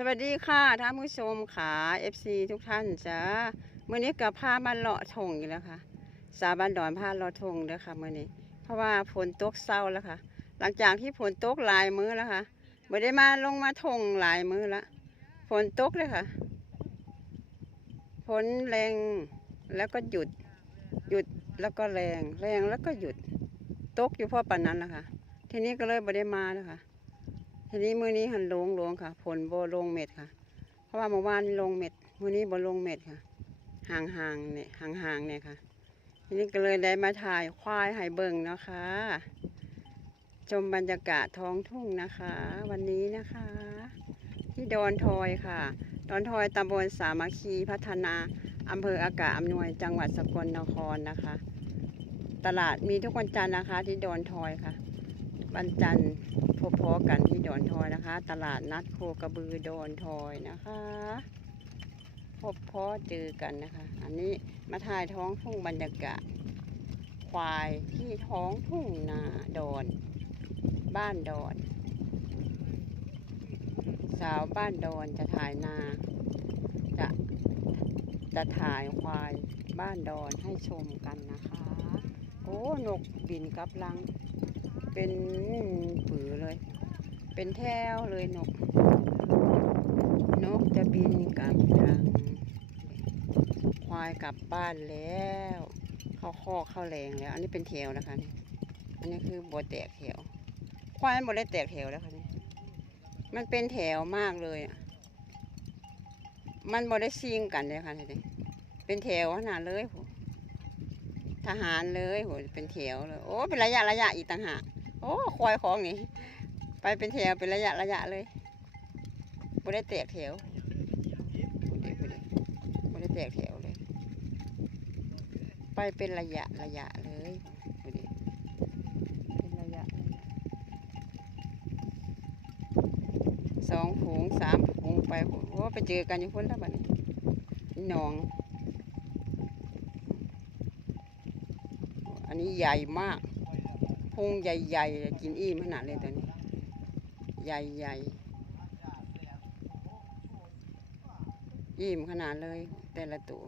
สวัสดีค่ะท่านผู้ชมขา FC ทุกท่านจ้าเมื่อนี้กับพามาเลาะทงอยู่แล้วค่ะ สาบันดอนพาเลาะทงเด้อค่ะเมื่อนี้ เพราะว่าฝนตกเศร้าแล้วค่ะ หลังจากที่ฝนตกหลายมื้อแล้วค่ะไม่ได้มาลงมาทงหลายมื้อละฝนตกเลยค่ะฝนแรงแล้วก็หยุดหยุดแล้วก็แรง แรงแล้วก็หยุดตกอยู่พราะปานนั้นนะค่ะ ทีนี้ก็เลยไม่ได้มาแล้วค่ะ ทีนี้มื้อนี้หันลงลงค่ะ ผลโบลงเม็ดค่ะ เพราะว่าเมื่อวานลงเม็ดมื้อนี้บ่ลงเม็ดค่ะห่างห่างๆเนี่ยห่างห่างๆเนี่ยค่ะ ทีนี้ก็เลยได้มาถ่ายควายให้เบิ่งนะคะ ชมบรรยากาศท้องทุ่งนะคะ วันนี้นะคะ ที่ดอนทอยค่ะดอนทอยตำบลสามัคคีพัฒนาอำเภออากาศอำนวยจังหวัดสกลนครนะคะ ตลาดมีทุกวันจันทร์นะคะ ที่ดอนทอยค่ะ วันจันทร์พบพอกันที่ดอนทอยนะคะ ตลาดนัดโคกระบือดอนทอยนะคะพบพอเจอกันนะคะ อันนี้มาถ่ายท้องทุ่งบรรยากาศ ควายที่ท้องทุ่งนาดอน บ้านดอน สาวบ้านดอนจะถ่ายนาจะจะถ่ายควายบ้านดอนให้ชมกันนะคะ โอ้นกบินกลับลัง เป็นปือเลย เป็นแถวเลยนก นกจะบินกลับรังควายกลับบ้านแล้ว เข้าคอกเข้าแรงแล้ว อันนี้เป็นแถวนะคะนี่อันนี้คือบัวแตกแถว ควายมันบัได้แตกแถวแล้วค่ะนี่มันเป็นแถวมากเลยอะมันบัได้ซิงกันเลยค่ะนี่เป็นแถวขนาดเลยทหารเลยโหเป็นแถวเลย โอ้ เป็นระยะระยะอีกต่างหาก อ้ควายของนี่ ไปเป็นแถวเป็นระยะระยะเลยบัได้แตกแถวได้บ่ได้แตกแถวเลย ไปเป็นระยะระยะเลยบ่ได้เป็นระยะสองฝูงสามฝูงไปโอ้ไปเจอกันอยู่พ้นแล้วบัดนี้นี่หนอง อันนี้ใหญ่มาก พุงใหญ่ๆเลยกินอิ่มขนาดเลยตัวนี้ ใหญ่ๆอิ่มขนาดเลย แต่ละตัว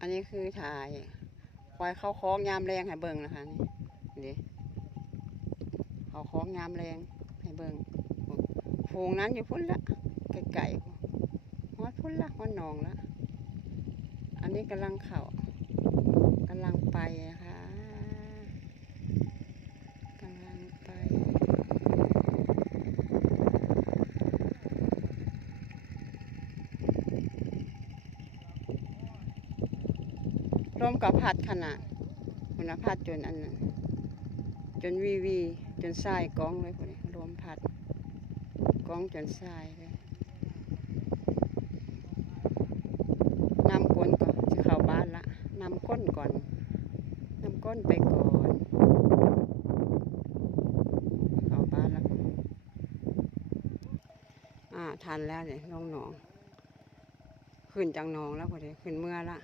อันนี้คือถ่ายควายเข้าคล้องยามแรงให้เบิ่งนะคะนี่นี่เขาคล้องยามแรงให้เบิ่งฟูงนั้นอยู่พุ่นละไก่ๆฮอดพุ่นละฮอดหนองละ อันนี้กำลังเข่ากำลังไปนะคะกำลังไป ร่มกับพัดขนาดคุณพัดจนอันนั้นจนวีวี จนทรายกองเลยคนนี้รวมพัดกองจนทรายเลย นำก้นก่อนจะเข้าบ้านละนำก้นก่อนนำก้นไปก่อนเข้าบ้านแล้ว อ่าทันแล้วเนี่ยลงหนอง ขึ้นจังหนองแล้วพอดีขึ้นเมื่อละ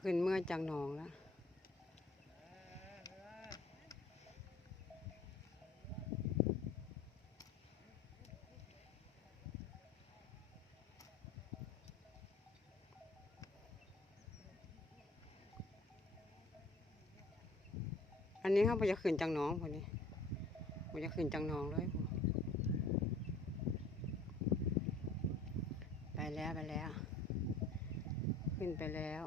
ขึ้นเมื่อจังหนองแล้ว อันนี้เขาไปจะขึ้นจากหนองพอดีไปจะขึ้นจากหนองเลย ไปแล้วไปแล้ว ขึ้นไปแล้ว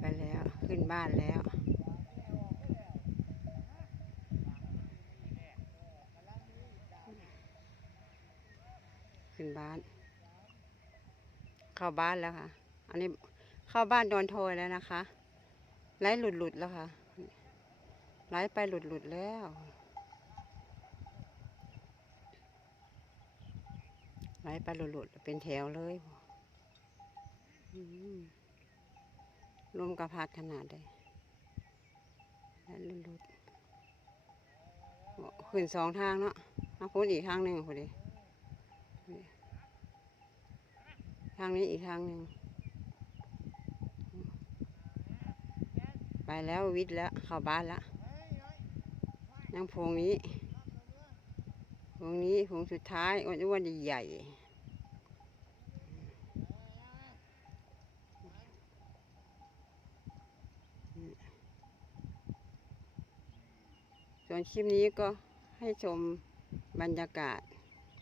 ไปแล้วขึ้นบ้านแล้ว ขึ้นบ้าน เข้าบ้านแล้วค่ะ อันนี้เข้าบ้านโดนโทยแล้วนะคะไล่หลุดหลุดแล้วค่ะไล่ไปหลุดหลุดแล้วไล่ไปหลุดหลุดเป็นแถวเลยอืมลมกระพัดขนาดเลยไล่หลุดหลุดขึ้นสองทางเนาะมาพูดอีกทางหนึ่งพอดี ทางนี้อีกทางหนึ่งไปแล้ววิทย์แล้วเข้าบ้านแล้วยังพวงนี้พวงนี้พวงสุดท้ายอ้วนๆใหญ่ส่วนคลิปนี้ก็ให้ชมบรรยากาศ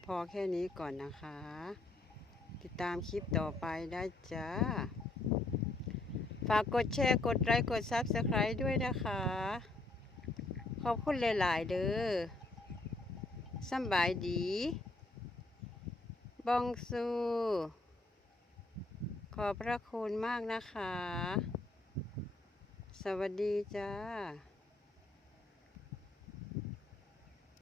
พอแค่นี้ก่อนนะคะ ติดตามคลิปต่อไปได้จ้า ฝากกดแชร์กดไลค์กดซับสไคร b e ด้วยนะคะ ขอบคุณหลาย ๆ เด้อสบายดี บองซู ขอบพระคุณมากนะคะ สวัสดีจ้า